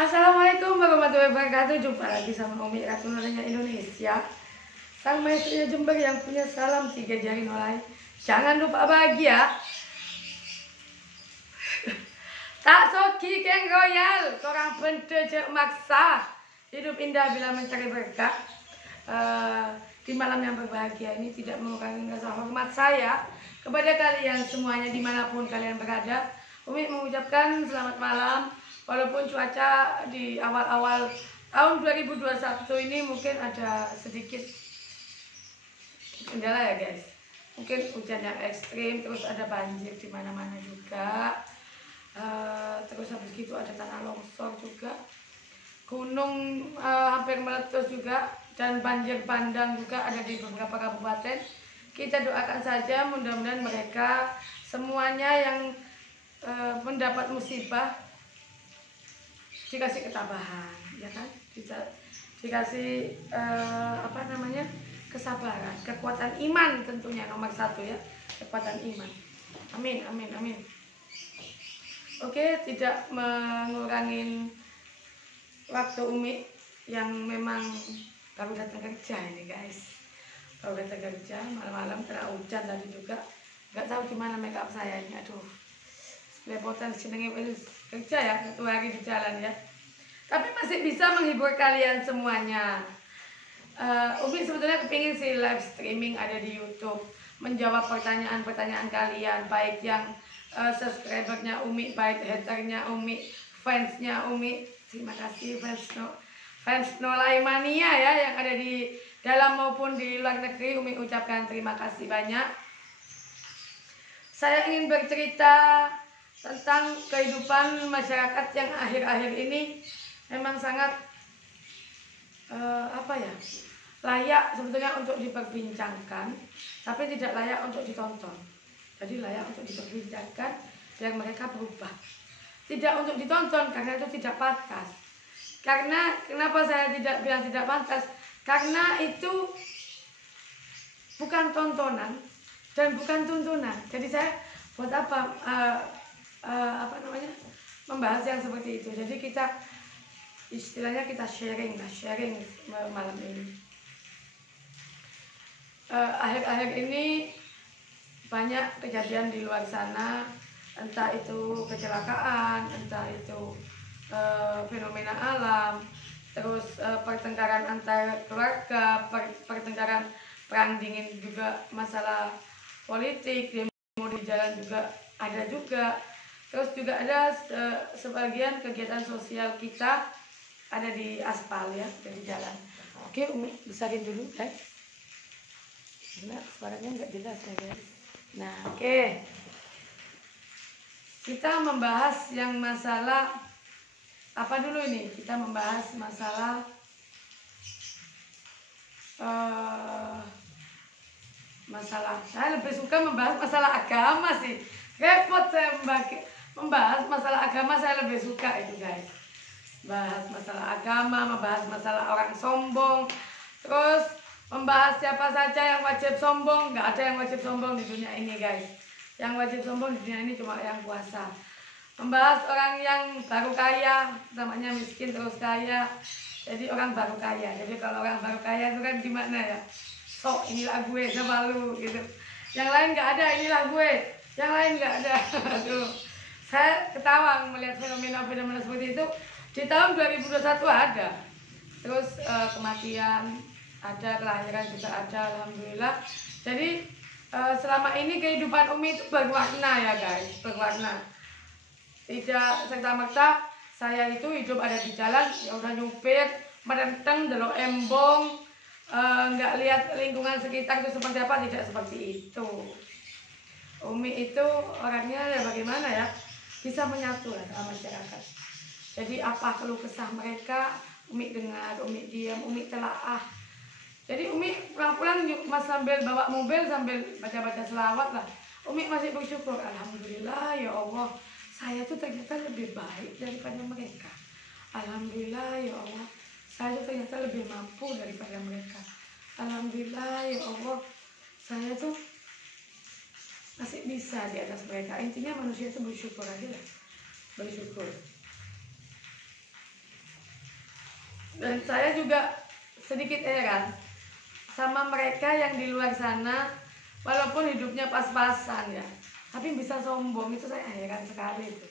Assalamualaikum warahmatullahi wabarakatuh. Jumpa lagi sama Umi Ratu Nuranya Indonesia, sang maestrinya Jember yang punya salam 3 jari nolai. Jangan lupa bahagia. Tak soki keng royal, korang bente cek maksa. Hidup indah bila mencari berkah. Di malam yang berbahagia ini tidak mengurangi rasa hormat saya kepada kalian semuanya dimanapun kalian berada. Umi mengucapkan selamat malam. Walaupun cuaca di awal-awal tahun 2021 ini mungkin ada sedikit kendala ya guys. Mungkin hujan yang ekstrim, terus ada banjir di mana-mana juga. Terus habis gitu ada tanah longsor juga. Gunung hampir meletus juga, dan banjir bandang juga ada di beberapa kabupaten. Kita doakan saja mudah-mudahan mereka semuanya yang mendapat musibah dikasih ketabahan, ya kan? Dikasih kesabaran, kekuatan iman tentunya nomor 1 ya, kekuatan iman. Amin, amin, amin. Oke, tidak mengurangi waktu Umi yang memang baru datang kerja ini guys. Baru datang kerja, malam-malam kena hujan tadi juga. Nggak tahu gimana make up saya ini, aduh. Lepotan senengnya kerja ya, 1 hari di jalan ya. Tapi masih bisa menghibur kalian semuanya. Umi sebetulnya kepingin sih live streaming ada di YouTube, menjawab pertanyaan-pertanyaan kalian, baik yang subscribernya Umi, baik haternya Umi, fansnya Umi. Terima kasih fans Nolai Mania ya, yang ada di dalam maupun di luar negeri. Umi ucapkan terima kasih banyak. Saya ingin bercerita tentang kehidupan masyarakat yang akhir-akhir ini memang sangat layak sebetulnya untuk diperbincangkan, tapi tidak layak untuk ditonton. Jadi layak untuk diperbincangkan biar mereka berubah. Tidak untuk ditonton karena itu tidak pantas. Karena kenapa saya tidak bilang tidak pantas? Karena itu bukan tontonan dan bukan tuntunan. Jadi saya buat apa? Membahas yang seperti itu. Jadi kita istilahnya kita sharing malam ini. Akhir-akhir ini banyak kejadian di luar sana, entah itu kecelakaan, entah itu fenomena alam, terus pertengkaran antar keluarga, pertengkaran perang dingin juga, masalah politik, demo di jalan juga ada juga. Terus juga ada sebagian kegiatan sosial kita ada di aspal ya, dari jalan. Oke, Umi besarin dulu guys. Karena suaranya nggak jelas ya guys. Nah, oke. Kita membahas yang masalah apa dulu ini? Kita membahas masalah saya lebih suka membahas masalah agama sih. Repot saya membahas masalah agama, saya lebih suka itu guys. Bahas masalah agama, membahas masalah orang sombong, terus membahas siapa saja yang wajib sombong. Nggak ada yang wajib sombong di dunia ini guys. Yang wajib sombong di dunia ini cuma yang puasa. Membahas orang yang baru kaya, namanya miskin terus kaya. Jadi orang baru kaya. Jadi kalau orang baru kaya itu kan gimana ya? Sok inilah gue sama lu gitu. Yang lain nggak ada, inilah gue. Yang lain nggak ada. Aduh, saya ketawa melihat fenomena-fenomena seperti itu. Di tahun 2021 ada. Terus kematian ada, kelahiran juga ada, alhamdulillah. Jadi selama ini kehidupan Umi itu berwarna ya guys, berwarna. Tidak serta-merta saya itu hidup ada di jalan, ya udah nyupir, merenteng, delok embong, nggak lihat lingkungan sekitar itu seperti apa, tidak seperti itu. Umi itu orangnya ya bagaimana ya, bisa menyatu lah sama masyarakat. Jadi apa keluh kesah mereka, Umi dengar, Umi diam, Umi telaah. Jadi Umi pulang-pulang sambil bawa mobil, sambil baca-baca selawat lah. Umi masih bersyukur, alhamdulillah ya Allah, saya tuh ternyata lebih baik daripada mereka. Alhamdulillah ya Allah, saya tuh ternyata lebih mampu daripada mereka. Alhamdulillah ya Allah, saya tuh masih bisa di atas mereka. Intinya manusia itu bersyukur aja lah, bersyukur. Dan saya juga sedikit heran sama mereka yang di luar sana, walaupun hidupnya pas-pasan ya, tapi bisa sombong. Itu saya heran sekali itu.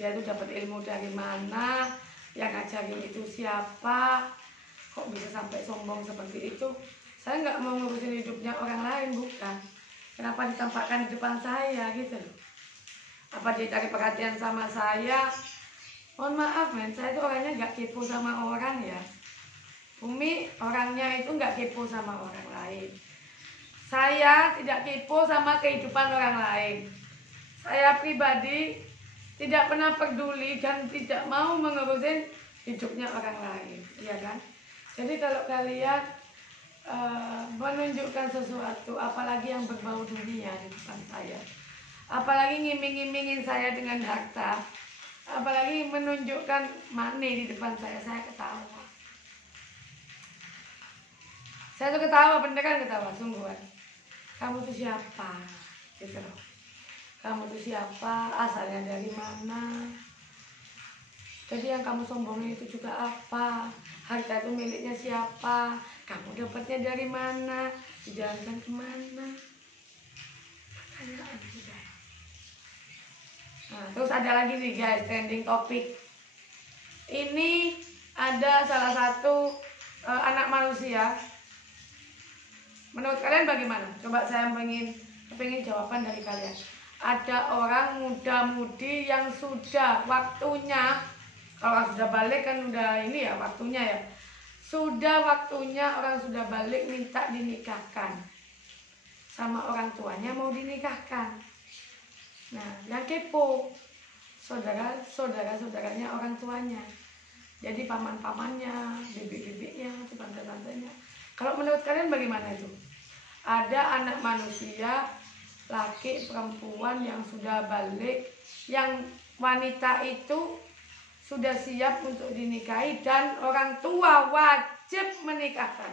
Dia itu dapat ilmu dari mana, yang ngajarin itu siapa, kok bisa sampai sombong seperti itu. Saya nggak mau ngurusin hidupnya orang lain, bukan. Kenapa ditampakkan di depan saya gitu loh. Apa dia cari perhatian sama saya? Mohon maaf men, saya itu orangnya nggak kepo sama orang ya. Umi orangnya itu nggak kepo sama orang lain. Saya tidak kepo sama kehidupan orang lain. Saya pribadi tidak pernah peduli dan tidak mau mengurusin hidupnya orang lain, ya kan? Jadi kalau kalian menunjukkan sesuatu, apalagi yang berbau dunia di depan saya, apalagi ngiming-ngimingin saya dengan harta, apalagi menunjukkan money di depan saya ketawa. Saya tuh ketawa, beneran ketawa, sungguhan. Kamu tuh siapa? Gitu loh. Kamu tuh siapa? Asalnya dari mana? Jadi yang kamu sombongin itu juga apa? Harta itu miliknya siapa? Kamu dapatnya dari mana? Dijalankan kemana? Pertanyaan itu guys. Nah, terus ada lagi nih guys, trending topik. Ini ada salah satu anak manusia. Menurut kalian bagaimana? Coba saya pengen jawaban dari kalian. Ada orang muda-mudi yang sudah waktunya, kalau sudah balik kan udah ini ya waktunya ya. Sudah waktunya orang sudah balik minta dinikahkan. Sama orang tuanya mau dinikahkan. Nah, yang kepo saudara-saudaranya orang tuanya. Jadi paman-pamannya, bibi-bibinya, tante-tantenya. Kalau menurut kalian bagaimana itu? Ada anak manusia, laki, perempuan yang sudah balik, yang wanita itu sudah siap untuk dinikahi dan orang tua wajib menikahkan.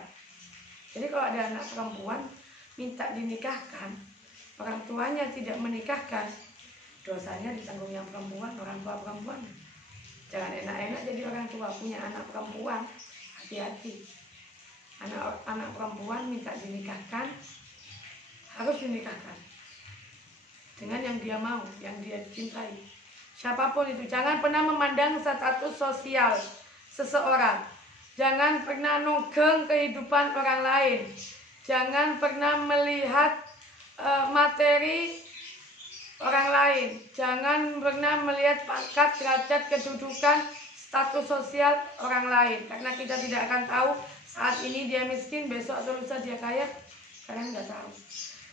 Jadi kalau ada anak perempuan minta dinikahkan, orang tuanya tidak menikahkan, dosanya ditanggung yang perempuan, orang tua perempuan. Jangan enak-enak jadi orang tua punya anak perempuan, hati-hati. Anak perempuan minta dinikahkan, harus dinikahkan dengan yang dia mau, yang dia cintai. Siapapun itu, jangan pernah memandang status sosial seseorang. Jangan pernah nugeng kehidupan orang lain. Jangan pernah melihat materi orang lain. Jangan pernah melihat pangkat, derajat, kedudukan, status sosial orang lain. Karena kita tidak akan tahu saat ini dia miskin, besok atau lusa dia kaya. Kalian nggak tahu.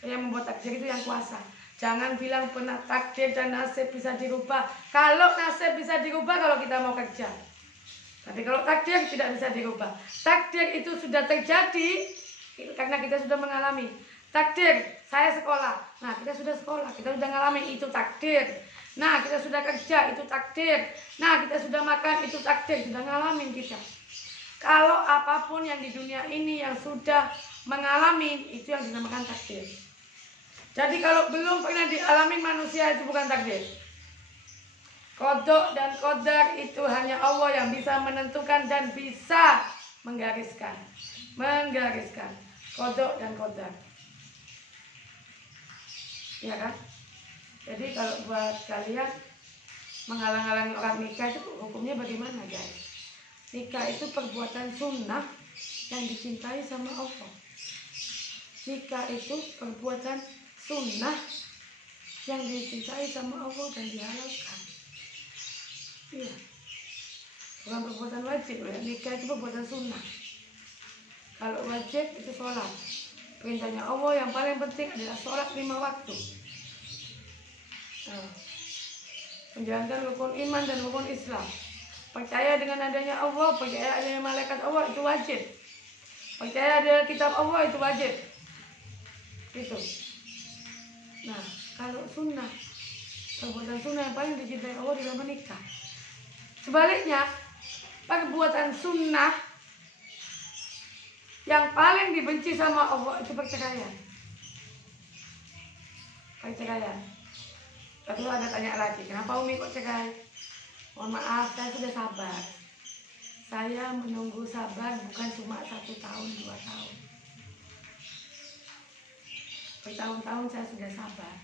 Yang membuat takdir itu yang kuasa. Jangan bilang pernah takdir dan nasib bisa dirubah. Kalau nasib bisa dirubah kalau kita mau kerja. Tapi kalau takdir tidak bisa dirubah. Takdir itu sudah terjadi karena kita sudah mengalami. Takdir, saya sekolah. Nah, kita sudah sekolah, kita sudah mengalami, itu takdir. Nah, kita sudah kerja, itu takdir. Nah, kita sudah makan, itu takdir. Sudah ngalamin kita. Kalau apapun yang di dunia ini yang sudah mengalami, itu yang dinamakan takdir. Jadi kalau belum pernah dialami manusia itu bukan takdir. Qada dan qadar itu hanya Allah yang bisa menentukan dan bisa menggariskan. Qada dan qadar. Ya kan? Jadi kalau buat kalian menghalang-halangi orang nikah itu hukumnya bagaimana guys? Nikah itu perbuatan sunnah yang dicintai sama Allah. Nikah itu perbuatan sunnah yang dicintai sama Allah dan dihalalkan. Iya. Bukan perbuatan wajib ya. Nikah itu perbuatan sunnah. Kalau wajib itu sholat. Perintahnya Allah yang paling penting adalah sholat 5 waktu. Nah, menjalankan rukun iman dan rukun Islam. Percaya dengan adanya Allah, percaya adanya malaikat Allah itu wajib. Percaya ada kitab Allah itu wajib. Itu. Nah, kalau sunnah, perbuatan sunnah yang paling dicintai Allah di dalam menikah. Sebaliknya, perbuatan sunnah yang paling dibenci sama Allah itu perceraian. Lalu ada tanya lagi, kenapa Umi kok cerai? Mohon maaf, saya sudah sabar. Saya menunggu sabar bukan cuma 1 tahun, 2 tahun. Bertahun-tahun saya sudah sabar.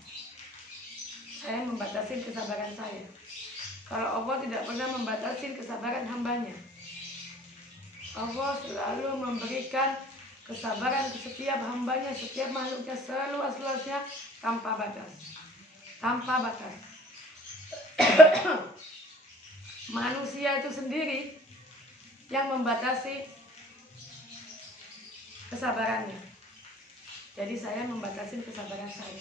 Saya membatasi kesabaran saya. Kalau Allah tidak pernah membatasi kesabaran hambanya. Allah selalu memberikan kesabaran ke setiap hambanya, setiap makhluknya seluas-luasnya tanpa batas. Tanpa batas. Manusia itu sendiri yang membatasi kesabarannya. Jadi saya membatasi kesabaran saya.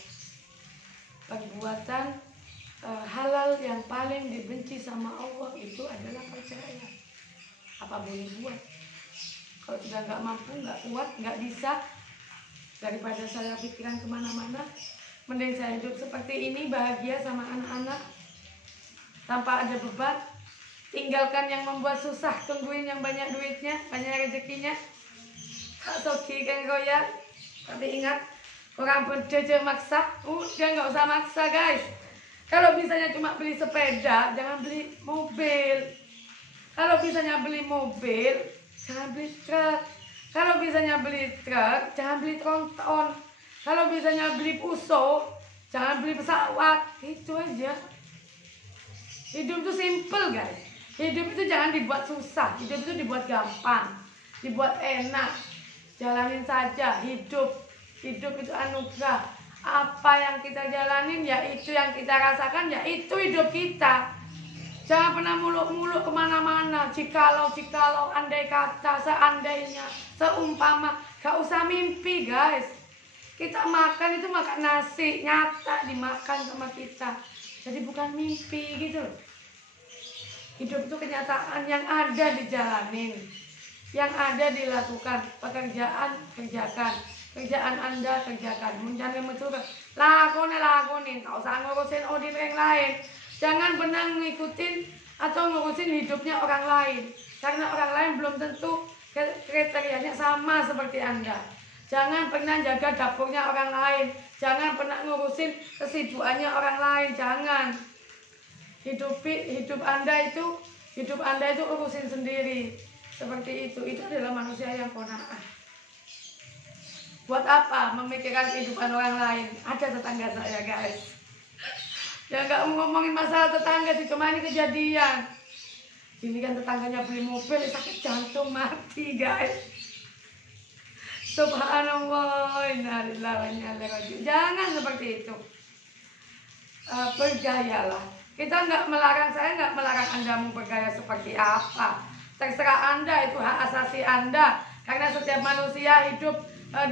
Perbuatan halal yang paling dibenci sama Allah itu adalah perceraian. Apa boleh buat? Kalau sudah nggak mampu, nggak kuat, nggak bisa, daripada saya pikiran kemana-mana, mending saya hidup seperti ini, bahagia sama anak-anak, tanpa ada beban. Tinggalkan yang membuat susah, tungguin yang banyak duitnya, banyak rezekinya. Tak soki kan goyang. Tapi ingat, orang berdua maksa, udah nggak usah maksa guys. Kalau bisanya cuma beli sepeda, jangan beli mobil. Kalau bisanya beli mobil, jangan beli truk. Kalau bisanya beli truk, jangan beli tronton. Kalau bisanya beli puso, jangan beli pesawat. Itu aja. Hidup itu simple guys. Hidup itu jangan dibuat susah. Hidup itu dibuat gampang, dibuat enak. Jalanin saja hidup. Hidup itu anugerah. Apa yang kita jalanin, ya itu yang kita rasakan, ya itu hidup kita. Jangan pernah muluk-muluk kemana-mana. Jikalau, andai kata, seandainya, seumpama. Gak usah mimpi guys. Kita makan itu makan nasi, nyata dimakan sama kita. Jadi bukan mimpi gitu. Hidup itu kenyataan yang ada dijalanin, yang ada dilakukan. Pekerjaan kerjakan, kerjaan Anda kerjakan. Mencari metu lakonin, tak usah ngurusin orang lain. Jangan pernah ngikutin atau ngurusin hidupnya orang lain, karena orang lain belum tentu kriterianya sama seperti Anda. Jangan pernah jaga dapurnya orang lain, jangan pernah ngurusin kesibukannya orang lain, jangan. Hidup Anda itu urusin sendiri. Seperti itu adalah manusia yang qanaah. Buat apa memikirkan kehidupan orang lain? Ada tetangga saya guys, ya nggak ngomongin masalah tetangga sih, cuma ini kejadian. Ini kan tetangganya beli mobil, sakit jantung, mati guys. Subhanallah, innalillahi wa inna ilaihi raji'un. Jangan seperti itu. Bergayalah. Saya nggak melarang Anda mau bergaya seperti apa. Terserah Anda, itu hak asasi Anda. Karena setiap manusia hidup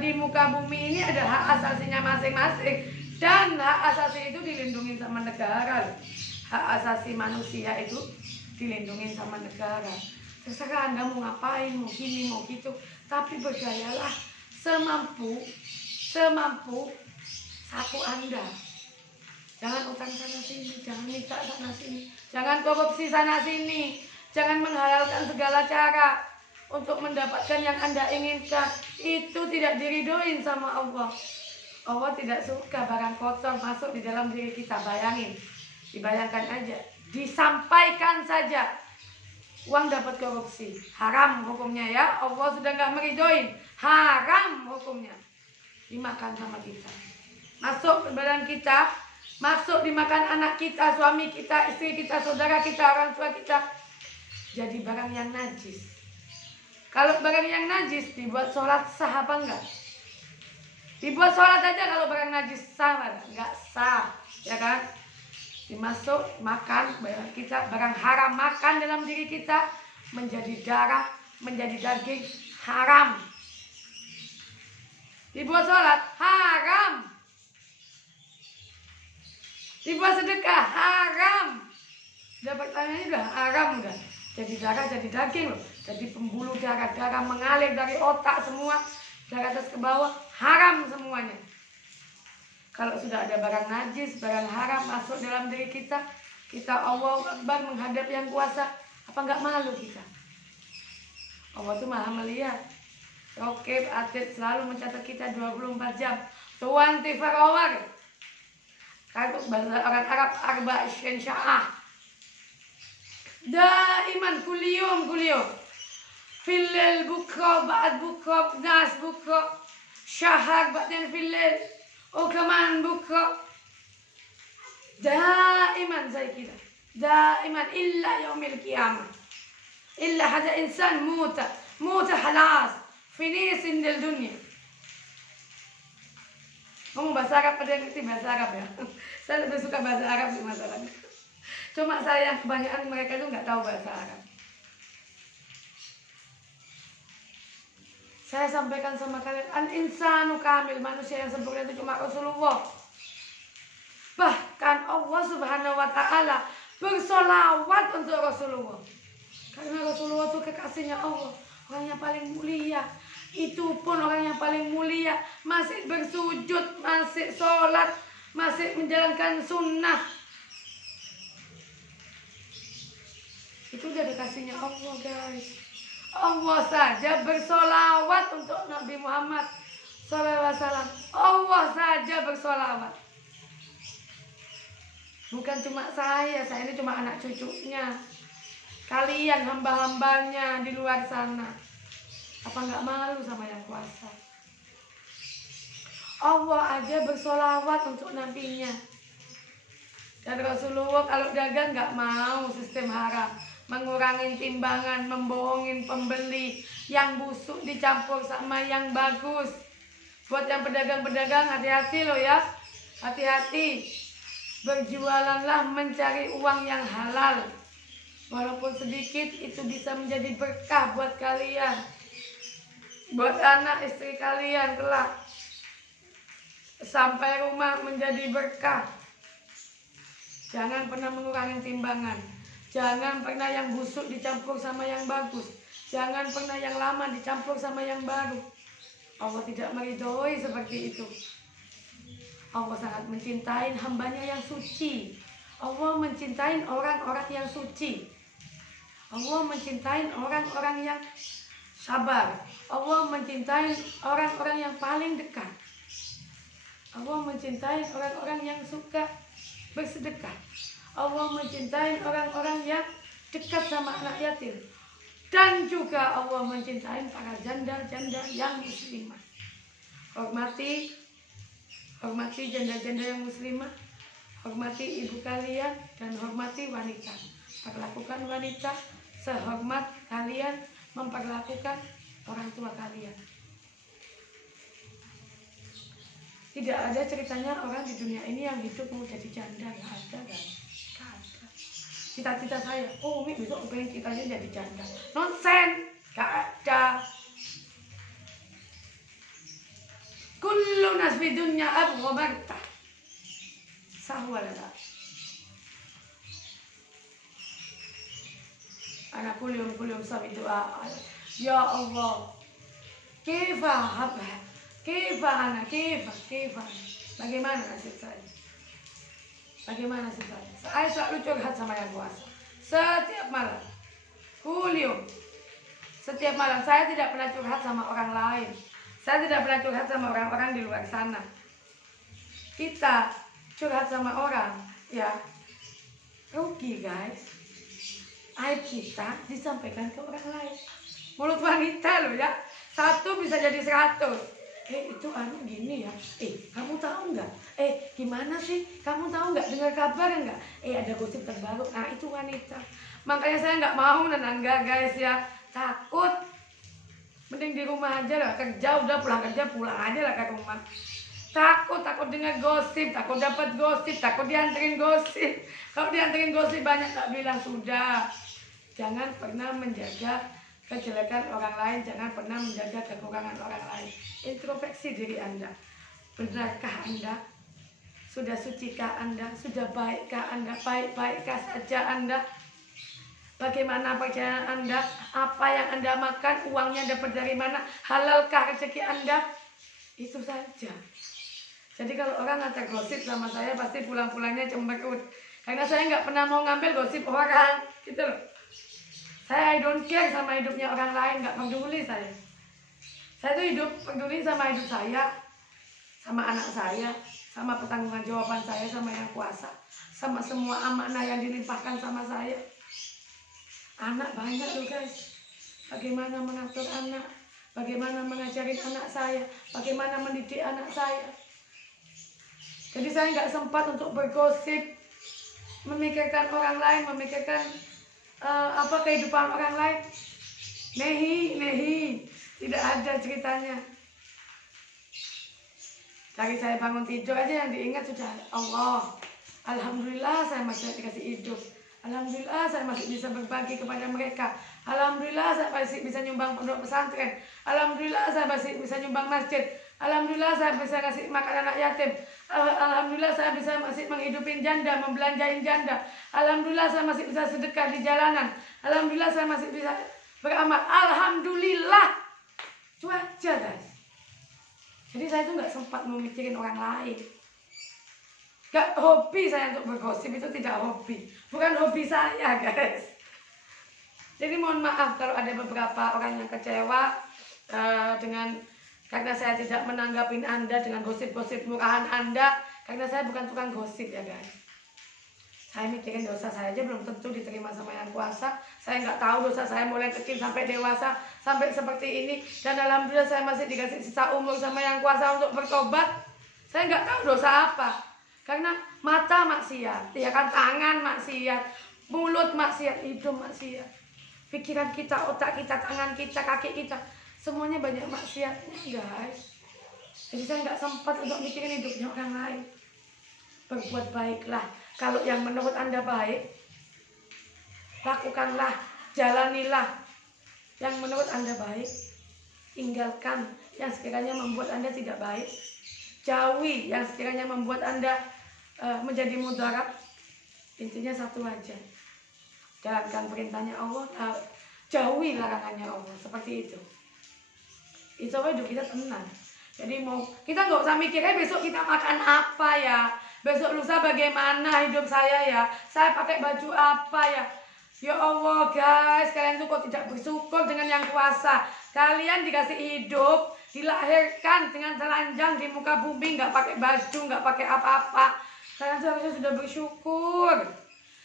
di muka bumi ini ada hak asasinya masing-masing. Dan hak asasi itu dilindungi sama negara. Hak asasi manusia itu dilindungi sama negara. Terserah Anda mau ngapain, mau gini, mau gitu. Tapi bergayalah semampu saku Anda. Jangan utang sana sini, jangan minta sana sini, jangan korupsi sana sini, jangan menghalalkan segala cara untuk mendapatkan yang Anda inginkan. Itu tidak diridhoin sama Allah. Allah tidak suka barang kotor masuk di dalam diri kita. Dibayangkan aja, disampaikan saja uang dapat korupsi, haram hukumnya ya. Allah sudah nggak meridhoin, haram hukumnya. Dimakan sama kita, masuk ke badan kita, masuk dimakan anak kita, suami kita, istri kita, saudara kita, orang tua kita. Jadi barang yang najis. Kalau barang yang najis dibuat sholat sah apa enggak? Dibuat sholat aja kalau barang najis sah enggak sah, ya kan? Dimasuk makan barang kita, barang haram makan dalam diri kita, menjadi darah, menjadi daging, haram. Dibuat sholat haram. Dibuat sedekah haram. Udah pertanyaannya udah haram udah. Jadi darah, jadi daging loh. Jadi pembuluh darah mengalir dari otak semua, dari atas ke bawah, haram semuanya. Kalau sudah ada barang najis, barang haram masuk dalam diri kita, kita Allahu Akbar menghadap yang kuasa, apa enggak malu kita? Allah tuh maha melihat. Rokib atid selalu mencatat kita 24 jam. 24 hour. Kalau bahasa orang Arab arba sya'ah. Daiman kulium. Fillel bukra, ba'd bukra, nas bukra, syahar ba'din fillel, kaman bukra. Daiman saya kira, daiman illa yaumil qiyamah. Illa hada insan muta halas, finis indal dunia. Ngomong bahasa Arab, ada yang ngerti bahasa Arab ya? Saya lebih suka bahasa Arab sih masalahnya. Cuma saya yang kebanyakan mereka itu nggak tahu bahasa Arab. Saya sampaikan sama kalian, al-insanu kamil, manusia yang sempurna itu cuma Rasulullah. Bahkan Allah Subhanahu wa Ta'ala bersolawat untuk Rasulullah. Karena Rasulullah itu kekasihnya Allah, orang yang paling mulia. Itu pun orang yang paling mulia masih bersujud, masih sholat, masih menjalankan sunnah. Itu udah kekasihnya Allah, guys. Allah saja bersolawat untuk Nabi Muhammad SAW. Allah saja bersolawat. Bukan cuma saya ini cuma anak cucunya. Kalian hamba-hambanya di luar sana. Apa nggak malu sama yang kuasa? Allah aja bersolawat untuk nabinya. Dan Rasulullah kalau dagang nggak mau sistem haram, mengurangin timbangan, membohongin pembeli, yang busuk dicampur sama yang bagus. Buat yang pedagang-pedagang hati-hati loh ya, hati-hati. Berjualanlah mencari uang yang halal. Walaupun sedikit itu bisa menjadi berkah buat kalian, buat anak istri kalian kelak. Sampai rumah menjadi berkah. Jangan pernah mengurangi timbangan. Jangan pernah yang busuk dicampur sama yang bagus. Jangan pernah yang lama dicampur sama yang baru. Allah tidak meridhoi seperti itu. Allah sangat mencintai hambanya yang suci. Allah mencintai orang-orang yang suci. Allah mencintai orang-orang yang sabar. Allah mencintai orang-orang yang paling dekat. Allah mencintai orang-orang yang suka bersedekah. Allah mencintai orang-orang yang dekat sama anak yatim. Dan juga Allah mencintai para janda-janda yang muslimah. Hormati janda-janda yang muslimah. Hormati ibu kalian dan hormati wanita. Perlakukan wanita sehormat kalian memperlakukan orang tua kalian. Tidak ada ceritanya orang di dunia ini yang hidup mau jadi janda. Nggak ada, guys. Cita-cita saya, Umi besok pengen citanya jadi janda. Nonsen, gak ada. Kullu nas fi dunya abgha martah. Sahwalala. Ana kullum sami doa. Ya Allah, kaifa habha? Kaifa? Bagaimana nasib saya? Bagaimana nasib saya? Saya selalu curhat sama yang kuasa. Setiap malam. Kulium. Setiap malam. Saya tidak pernah curhat sama orang lain. Saya tidak pernah curhat sama orang-orang di luar sana. Kita curhat sama orang, ya rugi, guys. Aib kita disampaikan ke orang lain. Mulut wanita loh ya, satu bisa jadi 100. Itu gini ya. Kamu tahu nggak? Gimana sih? Kamu tahu nggak? Dengar kabar nggak? Ada gosip terbaru. Nah itu wanita. Makanya saya nggak mau nenangga, guys ya. Takut. Mending di rumah aja lah. Kerja udah pulang kerja, pulang aja lah ke rumah. Takut dengar gosip, takut dapat gosip, takut dianterin gosip. Kalau dianterin gosip banyak tak bilang sudah. Jangan pernah menjaga kejelekan orang lain, jangan pernah menjaga kekurangan orang lain. Introspeksi diri Anda. Benarkah Anda? Sudah sucikah Anda? Sudah baikkah Anda? Baik-baikkah saja Anda? Bagaimana perjalanan Anda? Apa yang Anda makan? Uangnya dapat dari mana? Halalkah rezeki Anda? Itu saja. Jadi kalau orang ngajak gosip sama saya, pasti pulang-pulangnya cemberut. Karena saya nggak pernah mau ngambil gosip orang, gitu loh. Saya don't care sama hidupnya orang lain, nggak peduli saya. Saya tuh peduli sama hidup saya, sama anak saya, sama pertanggungjawaban saya sama yang kuasa, sama semua amanah yang dilimpahkan sama saya. Anak banyak loh, guys. bagaimana mengatur anak, bagaimana mengajari anak saya, bagaimana mendidik anak saya. Jadi saya nggak sempat untuk bergosip, memikirkan orang lain, memikirkan kehidupan orang lain. Nehi, tidak ada ceritanya. Dari saya bangun tidur aja yang diingat sudah Allah. Alhamdulillah saya masih dikasih hidup. Alhamdulillah saya masih bisa berbagi kepada mereka. Alhamdulillah saya masih bisa nyumbang pondok pesantren. Alhamdulillah saya masih bisa nyumbang masjid. Alhamdulillah saya bisa kasih makan anak yatim. Alhamdulillah saya masih menghidupin janda, membelanjain janda. Alhamdulillah saya masih bisa sedekah di jalanan. Alhamdulillah saya masih bisa beramal. Alhamdulillah. Itu aja guys. Jadi saya tuh nggak sempat memikirin orang lain. Gak hobi saya untuk bergosip, itu tidak hobi. Bukan hobi saya guys. Jadi mohon maaf kalau ada beberapa orang yang kecewa karena saya tidak menanggapin Anda dengan gosip-gosip murahan Anda. Karena saya bukan tukang gosip ya guys. Saya mikirin dosa saya aja belum tentu diterima sama Yang Kuasa. Saya nggak tahu dosa saya mulai kecil sampai dewasa, sampai seperti ini. Dan alhamdulillah saya masih dikasih sisa umur sama Yang Kuasa untuk bertobat. Saya nggak tahu dosa apa. Karena mata maksiat, ya kan, tangan maksiat, mulut maksiat, hidung maksiat. Pikiran kita, otak kita, tangan kita, kaki kita, semuanya banyak maksiatnya guys. Jadi saya nggak sempat untuk mikirin hidupnya orang lain. Berbuat baiklah. Kalau yang menurut Anda baik, lakukanlah, jalanilah. Yang menurut Anda baik, tinggalkan yang sekiranya membuat Anda tidak baik. Jauhi yang sekiranya membuat Anda menjadi mudarat. Intinya satu aja, jalankan perintahnya Allah, jauhi larangannya Allah. Seperti itu. Itu hidup kita tenang. Jadi kita nggak usah mikirnya besok kita makan apa ya, besok lusa bagaimana hidup saya ya, saya pakai baju apa ya. Ya Allah guys, kalian tuh kok tidak bersyukur dengan Yang Kuasa. Kalian dikasih hidup, dilahirkan dengan telanjang di muka bumi, nggak pakai baju, nggak pakai apa-apa. Kalian tuh harusnya sudah bersyukur.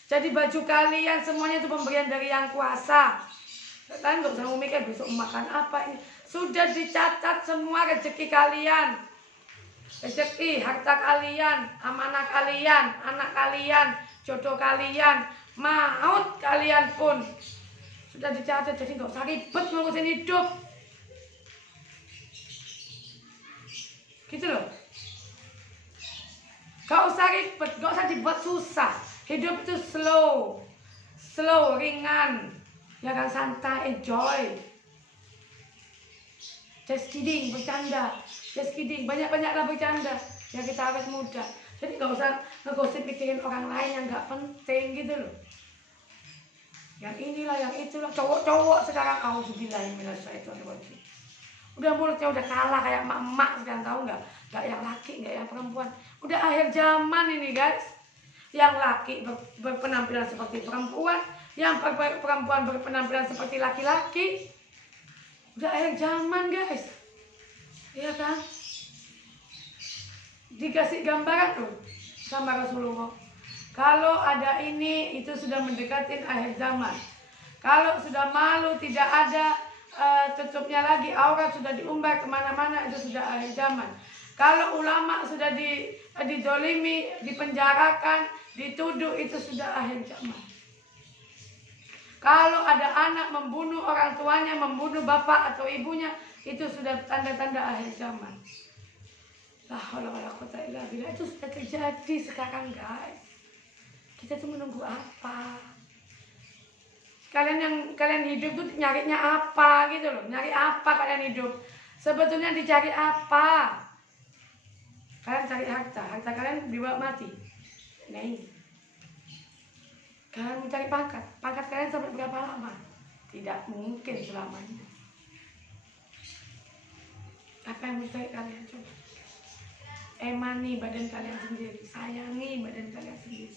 Jadi baju kalian semuanya itu pemberian dari Yang Kuasa. Kalian nggak usah mikir besok makan apa ini. Sudah dicatat semua rezeki kalian. Rezeki, harta kalian, amanah kalian, anak kalian, jodoh kalian, maut kalian pun sudah dicatat. Jadi nggak usah ribet ngurusin hidup. Gitu loh. Gak usah ribet, gak usah dibuat susah. Hidup itu slow, ringan, ya kan, santai, enjoy. Just kidding, bercanda. Just kidding, banyak-banyaklah bercanda. Ya kita harus muda. Jadi gak usah ngegosip mikirin orang lain yang gak penting gitu loh. Yang inilah, yang itulah, cowok-cowok sekarang auzubillahiminasyaitonirrajim. Udah mulutnya udah kalah kayak emak-emak sekarang, tahu nggak? Nggak yang laki, nggak yang perempuan. Udah akhir zaman ini guys. Yang laki berpenampilan seperti perempuan, yang perempuan berpenampilan seperti laki-laki. Udah akhir zaman guys. Iya kan? Dikasih gambaran tuh sama Rasulullah. Kalau ada ini, itu sudah mendekatin akhir zaman. Kalau sudah malu, tidak ada tutupnya lagi, aurat sudah diumbar kemana-mana, itu sudah akhir zaman. Kalau ulama sudah didolimi, dipenjarakan, dituduh, itu sudah akhir zaman. Kalau ada anak membunuh orang tuanya, membunuh bapak atau ibunya, itu sudah tanda-tanda akhir zaman. La haula wala quwwata illa billah. Itu sudah terjadi sekarang guys. Kita tuh menunggu apa? Kalian hidup tuh nyarinya apa gitu loh. Nyari apa kalian hidup? Sebetulnya dicari apa? Kalian cari harta. Harta kalian dibawa mati. Nah ini. Kalian mencari pangkat. Pangkat kalian sampai berapa lama? Tidak mungkin selamanya. Apa yang mencari kalian coba? Emani badan kalian sendiri. Sayangi badan kalian sendiri.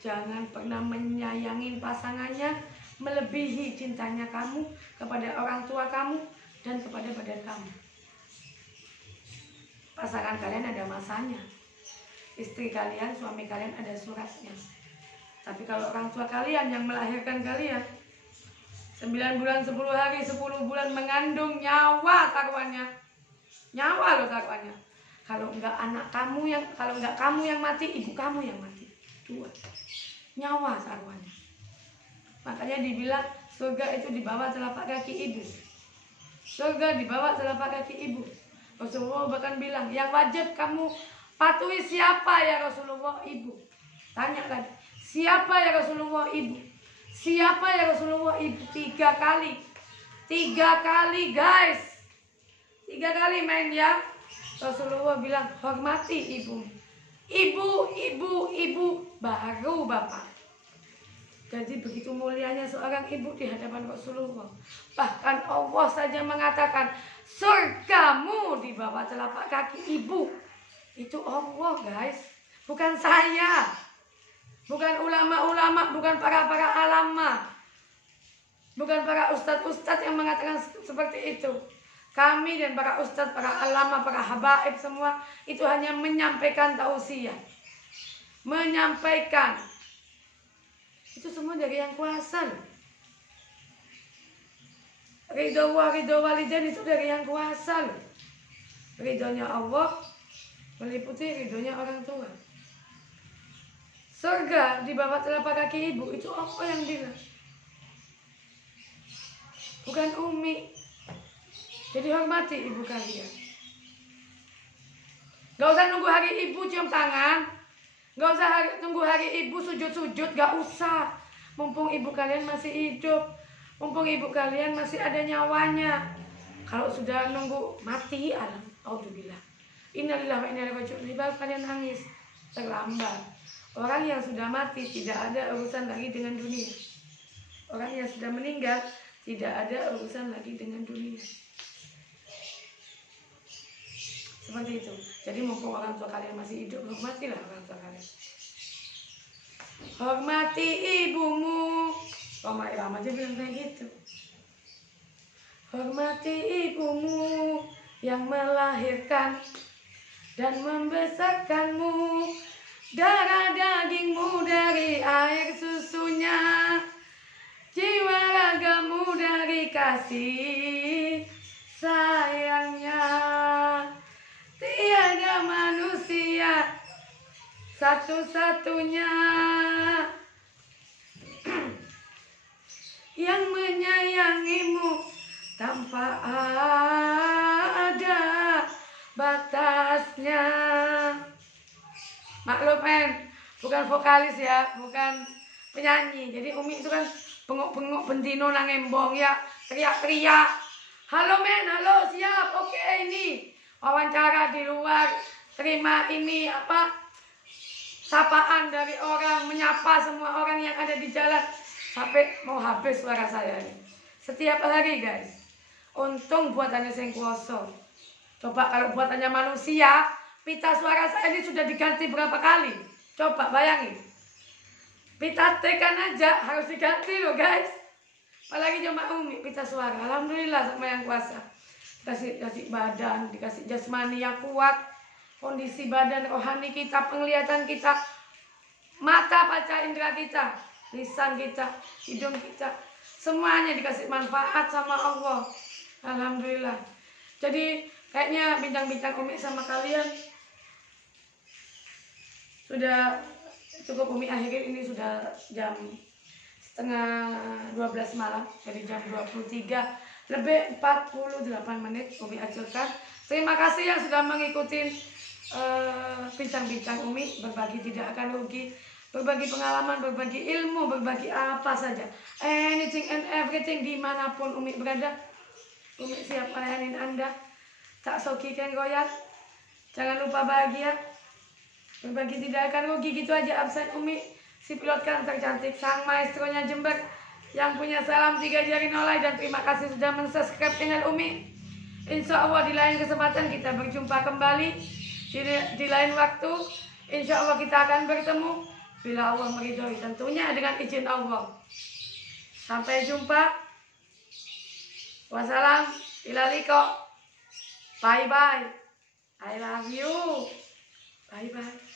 Jangan pernah menyayangi pasangannya melebihi cintanya kamu kepada orang tua kamu dan kepada badan kamu. Pasangan kalian ada masanya. Istri kalian, suami kalian ada suratnya. Tapi kalau orang tua kalian yang melahirkan kalian, 9 bulan 10 hari 10 bulan mengandung, nyawa taruhannya. Nyawa loh taruhannya. Kalau enggak anak kamu yang, kalau enggak kamu yang mati, ibu kamu yang mati. 2. Nyawa taruhannya. Makanya dibilang surga itu di bawah telapak kaki ibu. Surga di bawah telapak kaki ibu. Rasulullah bahkan bilang, yang wajib kamu patuhi siapa ya Rasulullah? Ibu. Tanya lagi, siapa ya Rasulullah? Ibu. Siapa ya Rasulullah? Ibu. 3 kali. 3 kali guys. 3 kali main ya. Rasulullah bilang, hormati ibu. Ibu, baru bapak. Jadi begitu mulianya seorang ibu di hadapan Rasulullah. Bahkan Allah saja mengatakan, surgamu di bawah telapak kaki ibu. Itu Allah guys. Bukan saya. Bukan ulama-ulama, bukan para alama. Bukan para ustadz-ustadz yang mengatakan seperti itu. Kami dan para ustadz, para alama, para habaib semua itu hanya menyampaikan tausiah. Menyampaikan. Itu semua dari yang kuasa loh. Ridho walidain itu dari yang kuasa loh. Ridhonya Allah meliputi ridhonya orang tua. Surga di bawah telapak kaki ibu, itu apa yang bilang? Bukan Umi. Jadi hormati ibu kalian. Gak usah nunggu hari ibu cium tangan. Gak usah nunggu hari ibu sujud-sujud. Gak usah. Mumpung ibu kalian masih hidup. Mumpung ibu kalian masih ada nyawanya. Kalau sudah nunggu mati, alhamdulillah. Innalillahi wa inna ilaihi raji'un. Baru kalian nangis. Terlambat. Orang yang sudah mati tidak ada urusan lagi dengan dunia. Orang yang sudah meninggal tidak ada urusan lagi dengan dunia. Seperti itu. Jadi mumpung orang tua kalian masih hidup, hormatilah orang tua kalian. Hormati ibumu. Roma Irama aja bilang kayak gitu. Hormati ibumu yang melahirkan dan membesarkanmu. Darah dagingmu dari air susunya, jiwa ragamu dari kasih sayangnya. Tiada manusia satu-satunya yang menyayangimu tanpa ada batasnya. Maklum bukan vokalis ya, bukan penyanyi. Jadi Umi itu kan bengok-bengok bendino nang embong ya, teriak-teriak. Halo men, halo siap, oke ini wawancara di luar, terima ini sapaan dari orang, menyapa semua orang yang ada di jalan sampai mau habis suara saya ini. Setiap hari guys. Untung buatannya sing kuoso. Coba kalau buatannya manusia, pita suara saya ini sudah diganti berapa kali? Coba bayangin. Pita tekan aja harus diganti loh guys. Apalagi cuma Umi pita suara. Alhamdulillah sama yang kuasa. Dikasih badan, dikasih jasmani yang kuat. Kondisi badan rohani kita, penglihatan kita. Mata panca indera kita. Lisan kita, hidung kita. Semuanya dikasih manfaat sama Allah. Alhamdulillah. Jadi kayaknya bincang-bincang Umi sama kalian sudah cukup. Umi akhirin ini sudah jam setengah 12 malam. Dari jam 23 lebih 48 menit Umi ajarkan. Terima kasih yang sudah mengikuti bincang-bincang Umi. Berbagi tidak akan rugi. Berbagi pengalaman, berbagi ilmu, berbagi apa saja. Anything and everything dimanapun Umi berada. Umi siap melayanin Anda. Tak sokikan goyat. Jangan lupa bahagia. Berbagi tidak akan rugi, gitu aja absen Umi. Si pilot kan tercantik, sang maestronya Jember. Yang punya salam 3 jari nolai. Dan terima kasih sudah mensubscribe channel Umi. Insya Allah di lain kesempatan kita berjumpa kembali. Di lain waktu insya Allah kita akan bertemu. Bila Allah meridhoi, tentunya dengan izin Allah. Sampai jumpa. Wassalam. Ila liqa. Bye bye. I love you. Bye bye.